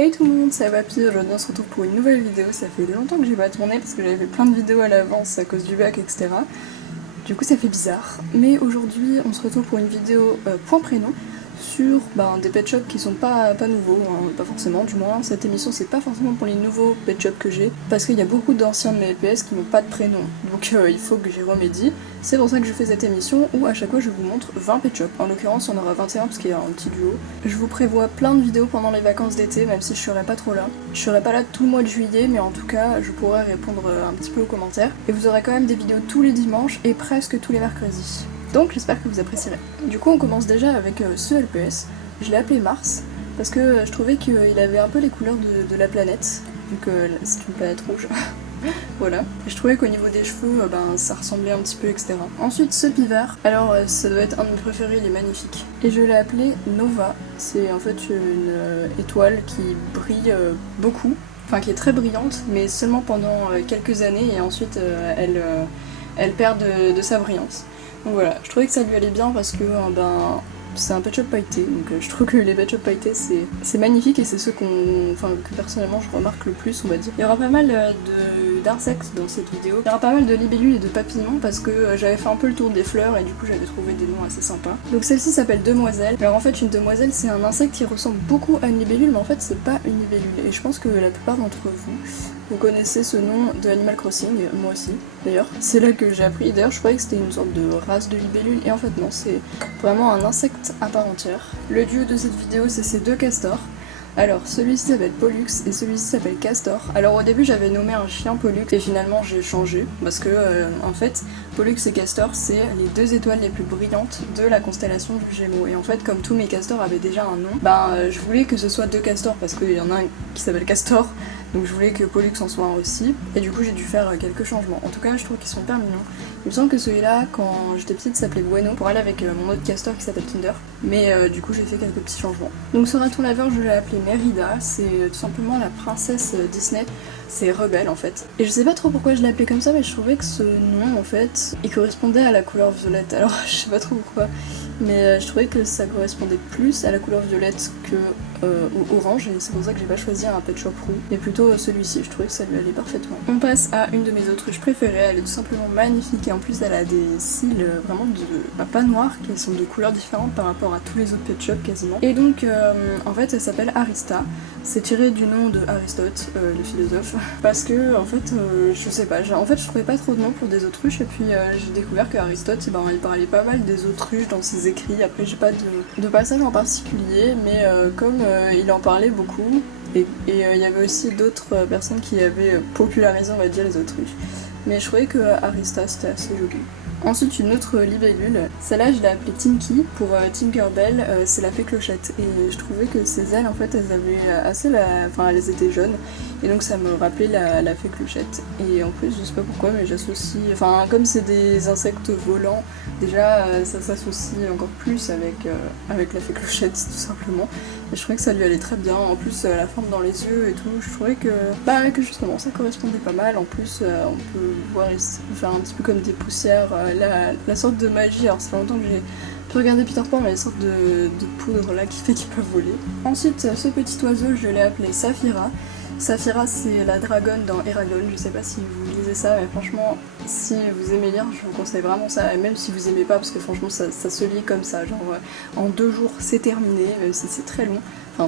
Hey tout le monde, c'est Wapi, aujourd'hui on se retrouve pour une nouvelle vidéo. Ça fait longtemps que j'ai pas tourné parce que j'avais fait plein de vidéos à l'avance à cause du bac, etc. Du coup ça fait bizarre. Mais aujourd'hui on se retrouve pour une vidéo point prénom sur des pet shops qui sont pas nouveaux, hein, pas forcément du moins. Cette émission c'est pas forcément pour les nouveaux pet shops que j'ai, parce qu'il y a beaucoup d'anciens de mes LPS qui n'ont pas de prénom, donc il faut que j'y remédie. C'est pour ça que je fais cette émission où à chaque fois je vous montre 20 pet shops. En l'occurrence il y en aura 21 parce qu'il y a un petit duo. Je vous prévois plein de vidéos pendant les vacances d'été, même si je serai pas trop là. Je serai pas là tout le mois de juillet, mais en tout cas je pourrai répondre un petit peu aux commentaires. Et vous aurez quand même des vidéos tous les dimanches et presque tous les mercredis. Donc j'espère que vous apprécierez. Du coup on commence déjà avec ce LPS. Je l'ai appelé Mars parce que je trouvais qu'il avait un peu les couleurs de la planète, vu que c'est une planète rouge. Voilà. Et je trouvais qu'au niveau des cheveux, ça ressemblait un petit peu, etc. Ensuite ce pivert, alors ça doit être un de mes préférés, il est magnifique. Et je l'ai appelé Nova. C'est en fait une étoile qui brille beaucoup, enfin qui est très brillante, mais seulement pendant quelques années et ensuite elle perd de sa brillance. Donc voilà, je trouvais que ça lui allait bien parce que c'est un pet shop pailleté, donc je trouve que les pet shop pailletés c'est magnifique et c'est ceux que personnellement je remarque le plus, on va dire. Il y aura pas mal d'insectes dans cette vidéo, il y aura pas mal de libellules et de papillons parce que j'avais fait un peu le tour des fleurs et du coup j'avais trouvé des noms assez sympas. Donc celle-ci s'appelle demoiselle. Alors en fait une demoiselle c'est un insecte qui ressemble beaucoup à une libellule, mais en fait c'est pas une libellule et je pense que la plupart d'entre vous connaissez ce nom de Animal Crossing, moi aussi d'ailleurs. C'est là que j'ai appris, d'ailleurs je croyais que c'était une sorte de race de libellule et en fait non, c'est vraiment un insecte à part entière. Le duo de cette vidéo c'est ces deux castors. Alors celui-ci s'appelle Pollux et celui-ci s'appelle Castor. Alors au début j'avais nommé un chien Pollux et finalement j'ai changé parce que en fait Pollux et Castor c'est les deux étoiles les plus brillantes de la constellation du Gémeaux. Et en fait comme tous mes castors avaient déjà un nom, je voulais que ce soit deux castors parce qu'il y en a un qui s'appelle Castor. Donc je voulais que Pollux en soit un aussi, et du coup j'ai dû faire quelques changements. En tout cas je trouve qu'ils sont hyper mignons. Il me semble que celui-là, quand j'étais petite, s'appelait Bueno, pour aller avec mon autre castor qui s'appelle Kinder. Mais du coup j'ai fait quelques petits changements. Donc ce raton laveur je l'ai appelé Merida, c'est tout simplement la princesse Disney. C'est rebelle en fait. Et je sais pas trop pourquoi je l'ai appelé comme ça, mais je trouvais que ce nom en fait, il correspondait à la couleur violette. Alors je sais pas trop pourquoi, mais je trouvais que ça correspondait plus à la couleur violette que au orange, et c'est pour ça que j'ai pas choisi un pet shop roux, mais plutôt celui-ci, je trouvais que ça lui allait parfaitement. On passe à une de mes autruches préférées, elle est tout simplement magnifique et en plus elle a des cils vraiment pas noirs, qui sont de couleurs différentes par rapport à tous les autres pet shops quasiment. Et donc en fait elle s'appelle Arista, c'est tiré du nom de Aristote, le philosophe, parce que en fait je sais pas, en fait je trouvais pas trop de noms pour des autruches et puis j'ai découvert que Aristote il parlait pas mal des autruches dans ses écrits. Après j'ai pas de passage en particulier, mais comme il en parlait beaucoup et il y avait aussi d'autres personnes qui avaient popularisé on va dire les autruches, mais je trouvais que Arista c'était assez joli. Ensuite une autre libellule, celle-là je l'ai appelée Tinky pour Tinkerbell, c'est la fée clochette et je trouvais que ses ailes en fait elles avaient elles étaient jaunes et donc ça me rappelait la fée clochette. Et en plus je sais pas pourquoi mais j'associe, comme c'est des insectes volants, déjà ça s'associe encore plus avec la fée clochette tout simplement. Et je trouvais que ça lui allait très bien, en plus la forme dans les yeux et tout, je trouvais que justement ça correspondait pas mal. En plus on peut voir faire un petit peu comme des poussières, la sorte de magie. Alors ça fait longtemps que j'ai pu regarder Peter Pan, mais les sortes de poudre là qui fait qu'ils peuvent voler. Ensuite ce petit oiseau je l'ai appelé Saphira. Saphira c'est la dragonne dans Eragon, je sais pas si vous lisez ça, mais franchement si vous aimez lire je vous conseille vraiment ça, et même si vous aimez pas parce que franchement ça se lit comme ça, genre en 2 jours c'est terminé, même si c'est très long,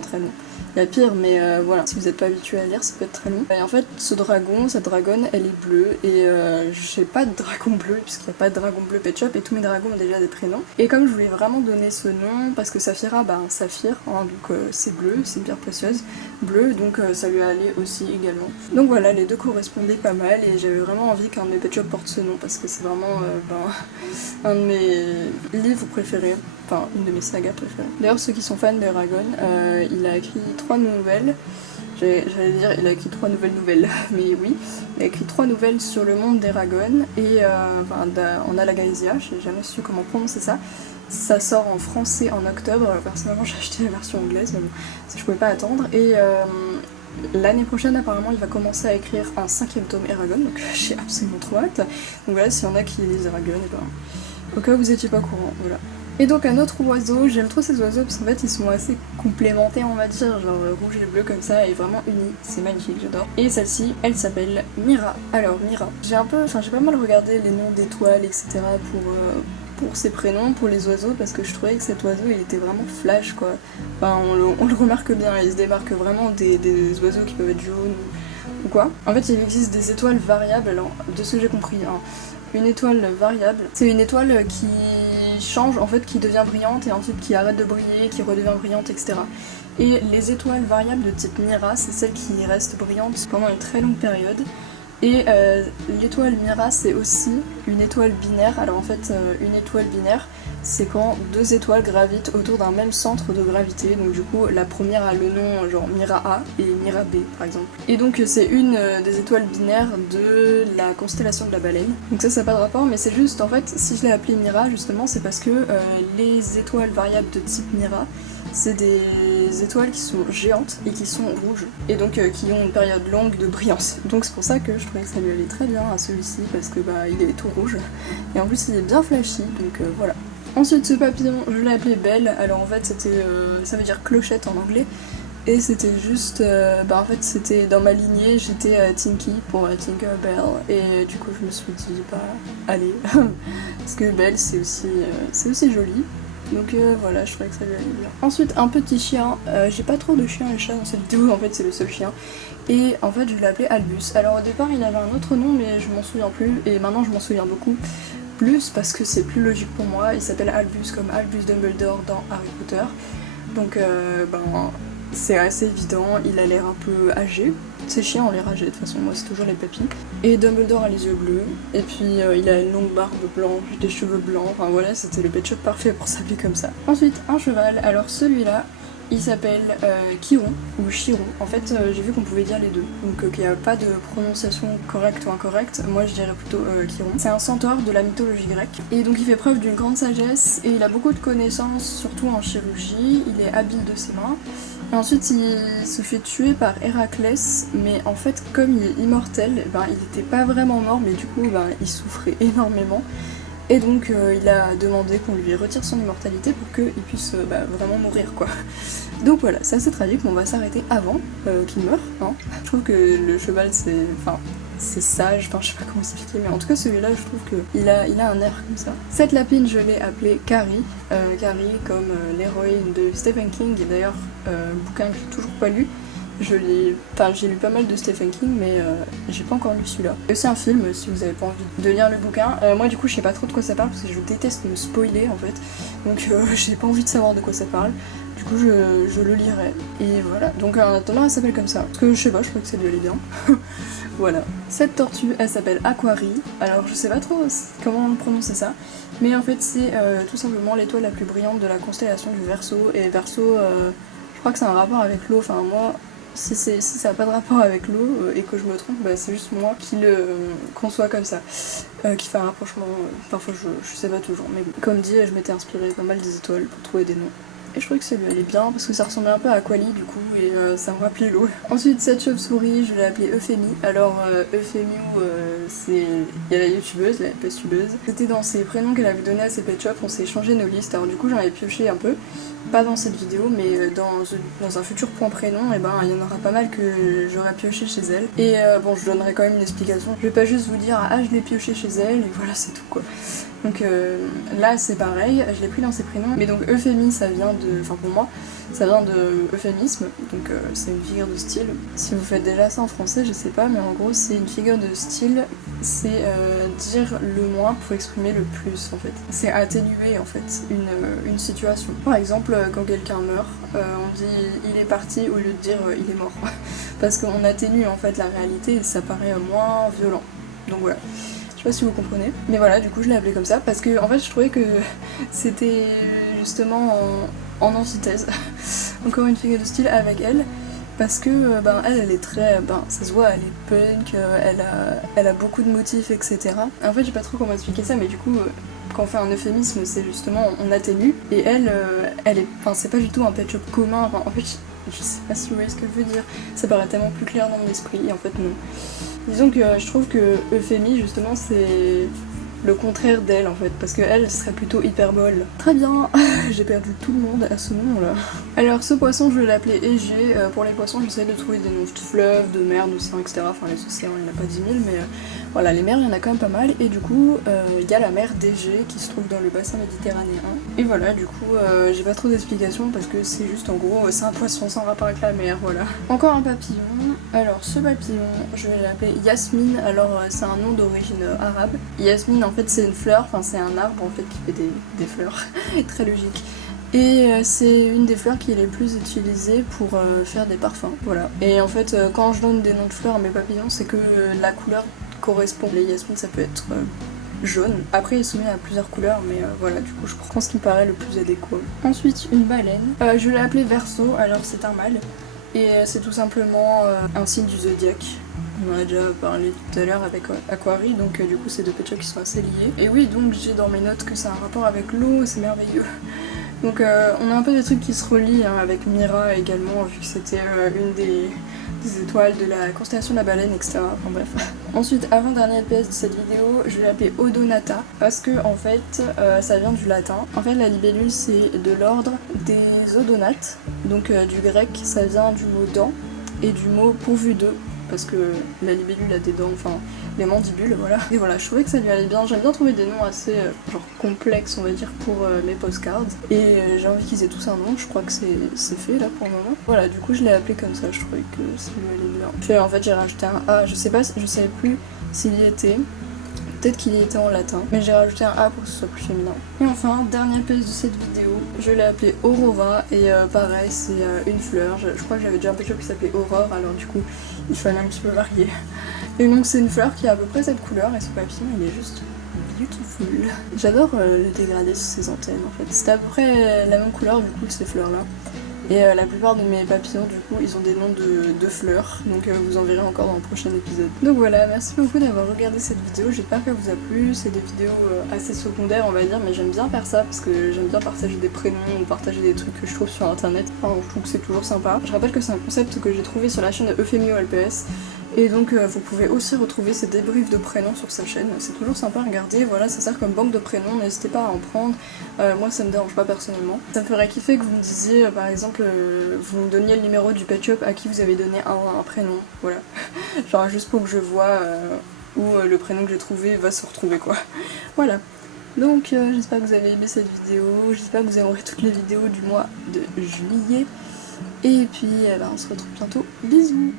très long. Il y a pire, mais voilà, si vous n'êtes pas habitué à lire, ça peut être très long. Et en fait, cette dragonne, elle est bleue, et je n'ai pas de dragon bleu, puisqu'il n'y a pas de dragon bleu pet shop, et tous mes dragons ont déjà des prénoms. Et comme je voulais vraiment donner ce nom, parce que Saphira, saphir, donc c'est bleu, c'est une pierre précieuse, bleu, donc ça lui allait aussi également. Donc voilà, les deux correspondaient pas mal, et j'avais vraiment envie qu'un de mes pet shops porte ce nom, parce que c'est vraiment un de mes livres préférés. Enfin, une de mes sagas préférées. D'ailleurs, ceux qui sont fans d'Eragon, il a écrit 3 nouvelles. J'allais dire, il a écrit 3 nouvelles, mais oui. Il a écrit 3 nouvelles sur le monde d'Eragon et en Alagaësia, j'ai jamais su comment prononcer ça. Ça sort en français en octobre. Alors, personnellement, j'ai acheté la version anglaise, mais bon, ça je pouvais pas attendre. Et l'année prochaine, apparemment, il va commencer à écrire un 5e tome Eragon, donc j'ai absolument trop hâte. Donc voilà, s'il y en a qui lisent Eragon, au cas où vous étiez pas au courant, voilà. Et donc un autre oiseau, j'aime trop ces oiseaux parce qu'en fait ils sont assez complémentaires on va dire, genre rouge et bleu comme ça et vraiment unis, c'est magnifique, j'adore. Et celle-ci, elle s'appelle Mira. Alors Mira, j'ai pas mal regardé les noms d'étoiles etc. Pour ses prénoms, pour les oiseaux, parce que je trouvais que cet oiseau il était vraiment flash quoi. Enfin on le remarque bien, il se démarque vraiment des oiseaux qui peuvent être jaunes ou quoi. En fait il existe des étoiles variables, alors de ce que j'ai compris, hein. Une étoile variable, c'est une étoile qui change, en fait, qui devient brillante et ensuite qui arrête de briller, qui redevient brillante, etc. Et les étoiles variables de type Mira, c'est celles qui restent brillantes pendant une très longue période. Et l'étoile Mira, c'est aussi une étoile binaire. Alors en fait, une étoile binaire, c'est quand deux étoiles gravitent autour d'un même centre de gravité. Donc du coup, la première a le nom genre Mira A et Mira B par exemple. Et donc c'est une des étoiles binaires de la constellation de la baleine. Donc ça n'a pas de rapport, mais c'est juste en fait, si je l'ai appelée Mira justement, c'est parce que les étoiles variables de type Mira, c'est des étoiles qui sont géantes et qui sont rouges, et donc qui ont une période longue de brillance. Donc c'est pour ça que je trouvais que ça lui allait très bien à celui-ci, parce que bah il est tout rouge, et en plus il est bien flashy, donc voilà. Ensuite ce papillon, je l'ai appelé Belle, alors en fait c'était, ça veut dire clochette en anglais, et c'était juste, en fait c'était dans ma lignée, j'étais Tinky pour Tinkerbell, et du coup je me suis dit bah allez, parce que Belle c'est aussi joli. Donc voilà, je trouvais que ça lui allait bien. Ensuite, un petit chien. J'ai pas trop de chiens et chats dans cette vidéo, en fait c'est le seul chien. Et en fait je l'ai appelé Albus. Alors au départ il avait un autre nom mais je m'en souviens plus. Et maintenant je m'en souviens beaucoup plus parce que c'est plus logique pour moi. Il s'appelle Albus comme Albus Dumbledore dans Harry Potter. Donc c'est assez évident, il a l'air un peu âgé. Ces chiens ont l'air âgés de toute façon, moi c'est toujours les papis. Et Dumbledore a les yeux bleus, et puis il a une longue barbe blanche, des cheveux blancs, enfin voilà, c'était le pet shop parfait pour s'appeler comme ça. Ensuite, un cheval, alors celui-là, il s'appelle Chiron, ou Chiron. En fait, j'ai vu qu'on pouvait dire les deux, donc qu'il n'y a pas de prononciation correcte ou incorrecte, moi je dirais plutôt Chiron. C'est un centaure de la mythologie grecque, et donc il fait preuve d'une grande sagesse, et il a beaucoup de connaissances, surtout en chirurgie, il est habile de ses mains. Et ensuite il se fait tuer par Héraclès, mais en fait comme il est immortel, il était pas vraiment mort, mais du coup il souffrait énormément. Et donc il a demandé qu'on lui retire son immortalité pour qu'il puisse vraiment mourir quoi. Donc voilà, c'est assez tragique, mais on va s'arrêter avant qu'il meure. Hein. Je trouve que le cheval c'est sage, je sais pas comment expliquer, mais en tout cas celui-là je trouve qu'il a un air comme ça. Cette lapine je l'ai appelée Carrie, Carrie comme l'héroïne de Stephen King, et d'ailleurs bouquin que j'ai toujours pas lu. J'ai lu pas mal de Stephen King, mais j'ai pas encore lu celui-là. C'est aussi un film si vous avez pas envie de lire le bouquin. Moi du coup je sais pas trop de quoi ça parle parce que je déteste me spoiler en fait, donc j'ai pas envie de savoir de quoi ça parle. Du coup je le lirai, et voilà. Donc en attendant elle s'appelle comme ça, parce que je sais pas, je crois que ça lui allait bien. Voilà. Cette tortue elle s'appelle Aquarie, alors je sais pas trop comment prononcer ça, mais en fait c'est tout simplement l'étoile la plus brillante de la constellation du Verseau, et Verseau je crois que c'est un rapport avec l'eau, enfin moi si ça n'a pas de rapport avec l'eau et que je me trompe, c'est juste moi qui le conçois comme ça, qui fait un rapprochement, parfois je sais pas toujours, mais bon. Comme dit, je m'étais inspirée pas mal des étoiles pour trouver des noms. Et je trouvais que ça lui allait bien parce que ça ressemblait un peu à Aquali du coup, et ça me rappelait l'eau. Ensuite cette chauve-souris je l'ai appelée Euphémie. Alors Euphémie c'est... il y a la youtubeuse, la pestubeuse. C'était dans ses prénoms qu'elle avait donné à ses pet shops, on s'est échangé nos listes, alors du coup j'en ai pioché un peu. Pas dans cette vidéo, mais dans un futur point prénom, et il y en aura pas mal que j'aurai pioché chez elle. Et bon, je donnerai quand même une explication. Je vais pas juste vous dire ah je l'ai pioché chez elle et voilà c'est tout quoi. Donc là c'est pareil, je l'ai pris dans ses prénoms. Mais donc Euphémie ça vient de, enfin pour moi, ça vient de euphémisme, donc c'est une figure de style. Si vous faites déjà ça en français, je sais pas, mais en gros c'est une figure de style, c'est dire le moins pour exprimer le plus en fait. C'est atténuer en fait une situation. Par exemple, quand quelqu'un meurt, on dit il est parti au lieu de dire il est mort. Parce qu'on atténue en fait la réalité et ça paraît moins violent. Donc voilà. Je sais pas si vous comprenez. Mais voilà, du coup je l'ai appelé comme ça parce que en fait je trouvais que c'était justement en antithèse. Encore une figure de style avec elle. Parce que elle est très, ça se voit, elle est punk, elle a beaucoup de motifs, etc. En fait j'ai pas trop comment expliquer ça, mais du coup quand on fait un euphémisme c'est justement on atténue, et elle est, c'est pas du tout un pet shop commun, en fait je sais pas si vous voyez ce que je veux dire, ça paraît tellement plus clair dans mon esprit, et en fait non. Disons que je trouve que euphémie justement c'est le contraire d'elle en fait, parce qu'elle serait plutôt hyper molle. Très bien, j'ai perdu tout le monde à ce moment-là. Alors ce poisson, je l'ai appelé Égée. Pour les poissons, j'essaie de trouver des noms de fleuves, de mers, d'océans, etc. Enfin les océans, il n'y en a pas 10 000, mais voilà, les mers, il y en a quand même pas mal. Et du coup, il y a la mer d'Égée qui se trouve dans le bassin méditerranéen. Et voilà, du coup, j'ai pas trop d'explications parce que c'est juste en gros, c'est un poisson sans rapport avec la mer, voilà. Encore un papillon. Alors ce papillon, je vais l'appeler Yasmine. Alors c'est un nom d'origine arabe. Yasmine, en fait, c'est une fleur, enfin c'est un arbre en fait qui fait des fleurs. Très logique. Et c'est une des fleurs qui est les plus utilisées pour faire des parfums, voilà. Et en fait, quand je donne des noms de fleurs à mes papillons, c'est que la couleur correspond. Les yasmines, ça peut être jaune. Après, il est soumis à plusieurs couleurs, mais voilà, du coup, je prends ce qui me paraît le plus adéquat. Ensuite, une baleine. Je l'ai appelée Verseau, alors c'est un mâle. Et c'est tout simplement un signe du zodiaque. On en a déjà parlé tout à l'heure avec Aquari, donc du coup, c'est deux péchés qui sont assez liés. Et oui, donc j'ai dans mes notes que ça a un rapport avec l'eau, c'est merveilleux. Donc on a un peu des trucs qui se relient hein, avec Mira également, vu que c'était une des étoiles de la constellation de la baleine, etc. Enfin bref. Ensuite, avant-dernière pièce de cette vidéo, je vais l'appeler Odonata, parce que en fait, ça vient du latin. En fait, la libellule, c'est de l'ordre des odonates, donc du grec, ça vient du mot dent, et du mot pourvu d'eux, parce que la libellule a des dents, enfin les mandibules, voilà. Et voilà, je trouvais que ça lui allait bien. J'aime bien trouver des noms assez genre complexes, on va dire, pour mes postcards. Et j'ai envie qu'ils aient tous un nom, je crois que c'est fait là pour le moment. Voilà, du coup je l'ai appelé comme ça, je trouvais que ça lui allait bien. Puis en fait j'ai rajouté un A, je savais plus s'il y était. Peut-être qu'il y était en latin, mais j'ai rajouté un A pour que ce soit plus féminin. Et enfin, dernière pièce de cette vidéo, je l'ai appelée Aurora, et pareil, c'est une fleur. Je crois que j'avais déjà un pécho qui s'appelait Aurore, alors du coup, il fallait un petit peu varier. Et donc c'est une fleur qui a à peu près cette couleur, et ce papillon, il est juste beautiful. J'adore le dégradé sur ces antennes, en fait. C'est à peu près la même couleur, du coup, que ces fleurs-là. Et la plupart de mes papillons, du coup, ils ont des noms de fleurs, donc vous en verrez encore dans le prochain épisode. Donc voilà, merci beaucoup d'avoir regardé cette vidéo, j'espère qu'elle vous a plu. C'est des vidéos assez secondaires, on va dire, mais j'aime bien faire ça parce que j'aime bien partager des prénoms ou partager des trucs que je trouve sur internet. Enfin, je trouve que c'est toujours sympa. Je rappelle que c'est un concept que j'ai trouvé sur la chaîne Euphémio LPS. Et donc vous pouvez aussi retrouver ces débriefs de prénoms sur sa chaîne, c'est toujours sympa à regarder, voilà, ça sert comme banque de prénoms, n'hésitez pas à en prendre, moi ça me dérange pas personnellement. Ça me ferait kiffer que vous me disiez, par exemple, vous me donniez le numéro du pet shop à qui vous avez donné un prénom, voilà, genre juste pour que je vois où le prénom que j'ai trouvé va se retrouver quoi, voilà. Donc j'espère que vous avez aimé cette vidéo, j'espère que vous aimerez toutes les vidéos du mois de juillet, et puis on se retrouve bientôt, bisous.